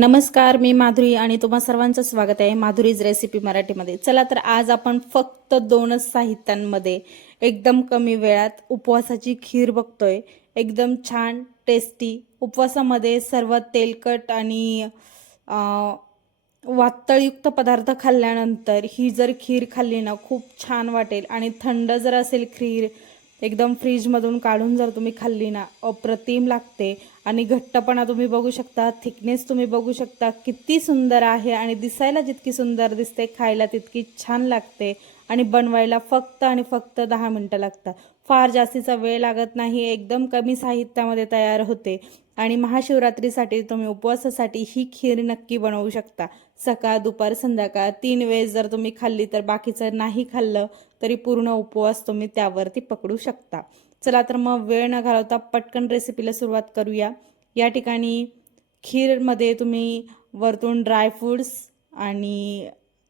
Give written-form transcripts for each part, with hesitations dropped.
नमस्कार, मी माधुरी आणि तुम्हा सर्वांचं स्वागत आहे माधुरीज रेसिपी मराठीमध्ये। चला तर आज आपण फक्त 2च साहित्यांमध्ये एकदम कमी वेळात उपवासाची खीर बघतोय। एकदम छान टेस्टी उपवासामध्ये सर्व तेलकट आणि वातळयुक्त पदार्थ खाल्ल्यानंतर ही जर खीर खाल्ली ना खूप छान वाटेल। आणि थंड जर असेल खीर एकदम फ्रीजमधून काढून जर तुम्ही खाल्ली ना अप्रतिम लागते। आणि घट्टपणा तुम्ही बघू शकता, थिकनेस तुम्ही बघू शकता किती सुंदर आहे। आणि दिसायला जितकी सुंदर दिसते खायला तितकी छान लागते। आणि बनवायला फक्त आणि फक्त 10 मिनिटं लागतात, फार जास्तीचा वेळ लागत नाही, एकदम कमी साहित्यामध्ये तयार होते। आणि महाशिवरात्रीसाठी तुम्ही उपवासासाठी ही खीर नक्की बनवू शकता। सकाळ दुपार संध्याकाळ 3 वेळेस जर तुम्ही खाल्ली तर बाकीचं नाही खाल्लं तरी पूर्ण उपवास तुम्ही त्यावरती पकडू शकता। चला तर मग वेळ न घालवता पटकन रेसिपीला सुरुवात करूया। या ठिकाणी खीरमध्ये तुम्ही वरतून ड्रायफ्रूट्स आणि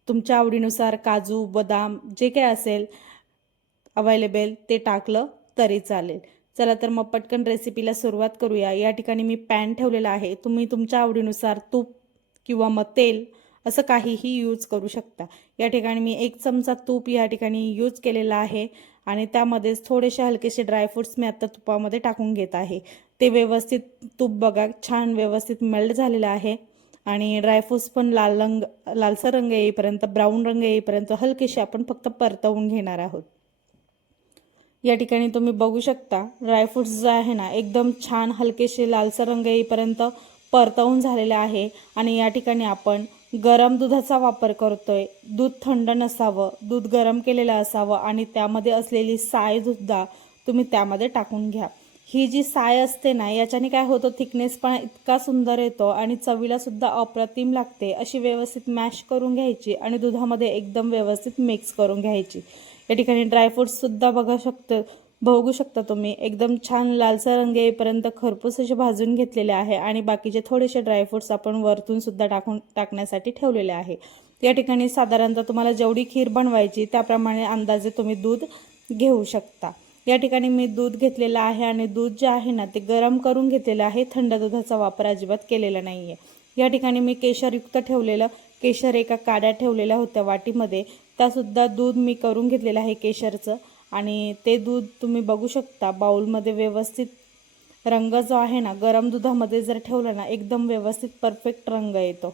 तुमच्या आवडीनुसार काजू बदाम जे काय असेल अवेलेबल ते टाकलं तरी चालेल। चला तर मग पटकन रेसिपीला सुरुवात करूया। या ठिकाणी मी पॅन ठेवलेला आहे, तुम्ही तुमच्या आवडीनुसार तूप किंवा मग तेल असं काहीही यूज करू शकता। या ठिकाणी मी 1 चमचा तूप या ठिकाणी यूज केलेला आहे आणि त्यामध्ये थोडेसे हलकेसे ड्रायफ्रुट्स मी आता तुपामध्ये टाकून घेत आहे। ते व्यवस्थित तूप बघा छान व्यवस्थित मेल्ट झालेलं आहे आणि ड्रायफ्रुट्स पण लालसर रंग येईपर्यंत ब्राऊन रंग येईपर्यंत हलकेसे आपण फक्त परतवून घेणार आहोत। या ठिकाणी तुम्ही बघू शकता ड्रायफ्रुट्स जे आहे ना एकदम छान हलकेसे लालसर रंग येईपर्यंत परतवून झालेले आहे। आणि या ठिकाणी आपण गरम दुधाचा वापर करतोय। दूध थंड नसावं, दूध गरम केलेलं असावं आणि त्यामध्ये असलेली साय सुद्धा तुम्ही त्यामध्ये टाकून घ्या। ही जी साय असते ना याच्याने काय होतं, थिकनेस पण इतका सुंदर येतो आणि चवीला सुद्धा अप्रतिम लागते। अशी व्यवस्थित मॅश करून घ्यायची आणि दुधामध्ये एकदम व्यवस्थित मिक्स करून घ्यायची। या ठिकाणी ड्रायफ्रुट्स सुद्धा बघू शकता तुम्ही एकदम छान लालसर रंग येईपर्यंत खरपूस असे भाजून घेतलेले आहे आणि बाकीचे थोडेसे ड्रायफ्रुट्स आपण वरतून सुद्धा टाकण्यासाठी ठेवलेले आहे। या ठिकाणी साधारणतः तुम्हाला जेवढी खीर बनवायची त्याप्रमाणे अंदाजे तुम्ही दूध घेऊ शकता। या ठिकाणी मी दूध घेतलेलं आहे आणि दूध जे आहे ना ते गरम करून घेतलेलं आहे, थंड दुधाचा वापर अजिबात केलेला नाहीये। या ठिकाणी मी केशरयुक्त ठेवलेलं केशर एका काड्या ठेवलेल्या होत्या वाटीमध्ये, त्यासुद्धा दूध मी करून घेतलेलं आहे केशरचं। आणि ते दूध तुम्ही बघू शकता बाउलमध्ये व्यवस्थित रंग जो आहे ना गरम दुधामध्ये जर ठेवलं ना एकदम व्यवस्थित परफेक्ट रंग येतो।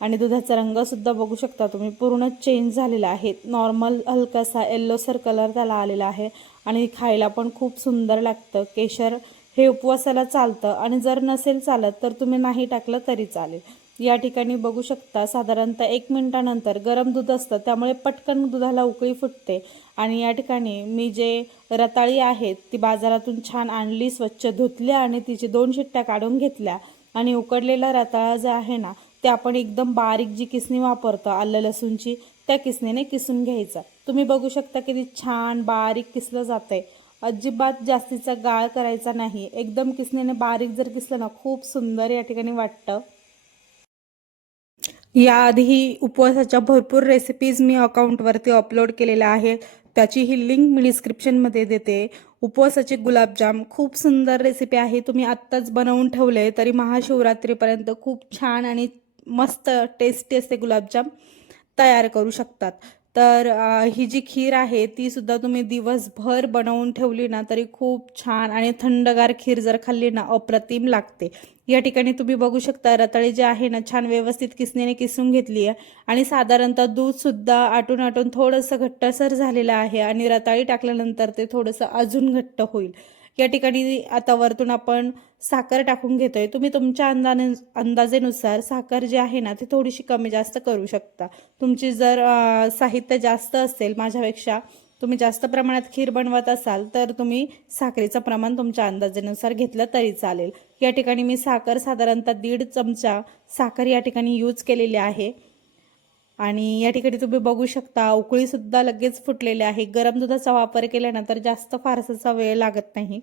आणि दुधाचा रंग सुद्धा बघू शकता तुम्ही पूर्ण चेंज झालेला आहे, नॉर्मल हलकासा येल्लोसर कलर त्याला आलेला आहे आणि खायला पण खूप सुंदर लागतं। केशर हे उपवासाला चालतं आणि जर नसेल चालत तर तुम्ही नाही टाकलं तरी चालेल। या ठिकाणी बघू शकता साधारणतः 1 मिनिटानंतर गरम दूध असतं त्यामुळे पटकन दुधाला उकळी फुटते। आणि या ठिकाणी मी जे रताळी आहेत ती बाजारातून छान आणली, स्वच्छ धुतल्या आणि तिची 2 शिट्ट्या काढून घेतल्या। आणि उकडलेला रताळा जो आहे ना ते आपण एकदम बारीक जी किसणी वापरतो आलं लसूणची त्या किसणीने किसून घ्यायचा। तुम्ही बघू शकता किती छान बारीक किसलं जातंय, अजिबात जास्तीचा गाळ करायचा नाही, एकदम किसणीने बारीक जर किसलं ना खूप सुंदर या ठिकाणी वाटतं। याआधीही उपवासाच्या भरपूर रेसिपीज मी अकाउंटवरती अपलोड केलेल्या आहेत, त्याची ही लिंक मी डिस्क्रिप्शनमध्ये देते। उपवासाचे गुलाबजाम खूप सुंदर रेसिपी आहे, तुम्ही आत्ताच बनवून ठेवले तरी महाशिवरात्रीपर्यंत खूप छान आणि मस्त टेस्टी असे गुलाबजाम तयार करू शकतात। तर ही जी खीर आहे ती सुद्धा तुम्ही दिवसभर बनवून ठेवली ना तरी खूप छान आणि थंडगार खीर जर खाल्ली ना अप्रतिम लागते। या ठिकाणी तुम्ही बघू शकता रताळी जे आहे ना छान व्यवस्थित किसणीने किसून घेतली आहे आणि साधारणतः दूध सुद्धा आटून आटून थोडंसं घट्टसर झालेलं आहे आणि रताळी टाकल्यानंतर ते थोडंसं अजून घट्ट होईल। या ठिकाणी आता वरतून आपण साखर टाकून घेतोय, तुम्ही तुमच्या अंदाजेनुसार साखर जी आहे ना ती थोडीशी कमी जास्त करू शकता। तुमची जर साहित्य जास्त असेल माझ्यापेक्षा, तुम्ही जास्त प्रमाणात खीर बनवत असाल तर तुम्ही साखरेचं प्रमाण तुमच्या अंदाजेनुसार घेतलं तरी चालेल। या ठिकाणी मी साखर साधारणतः 1.5 चमचा साखर या ठिकाणी यूज केलेली आहे। आणि या ठिकाणी तुम्ही बघू शकता उकळी सुद्धा लगेच फुटलेली आहे। गरम दुधाचा वापर केल्यानंतर जास्त फारसाचा वेळ लागत नाही।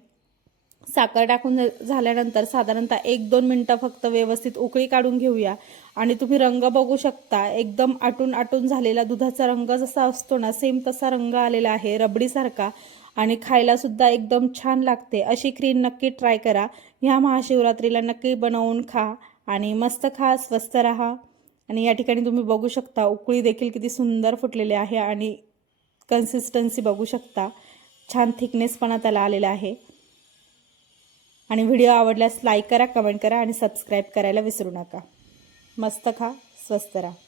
साखर टाकून झाल्यानंतर साधारणतः 1-2 मिनिटं फक्त व्यवस्थित उकळी काढून घेऊया। आणि तुम्ही रंग बघू शकता एकदम आटून आटून झालेला दुधाचा रंग जसा असतो ना सेम तसा रंग आलेला आहे रबडीसारखा आणि खायला सुद्धा एकदम छान लागते। अशी खीर नक्की ट्राय करा, ह्या महाशिवरात्रीला नक्की बनवून खा आणि मस्त खा, स्वस्त राहा. आणि या ठिकाणी तुम्ही बघू शकता उकळी देखील किती सुंदर फुटलेली आहे आणि कन्सिस्टन्सी बघू शकता, छान थिकनेसपणा त्याला आलेला आहे. आणि व्हिडिओ आवडल्यास लाईक करा, कमेंट करा आणि सबस्क्राईब करायला विसरू नका. मस्त खा, स्वस्त राहा.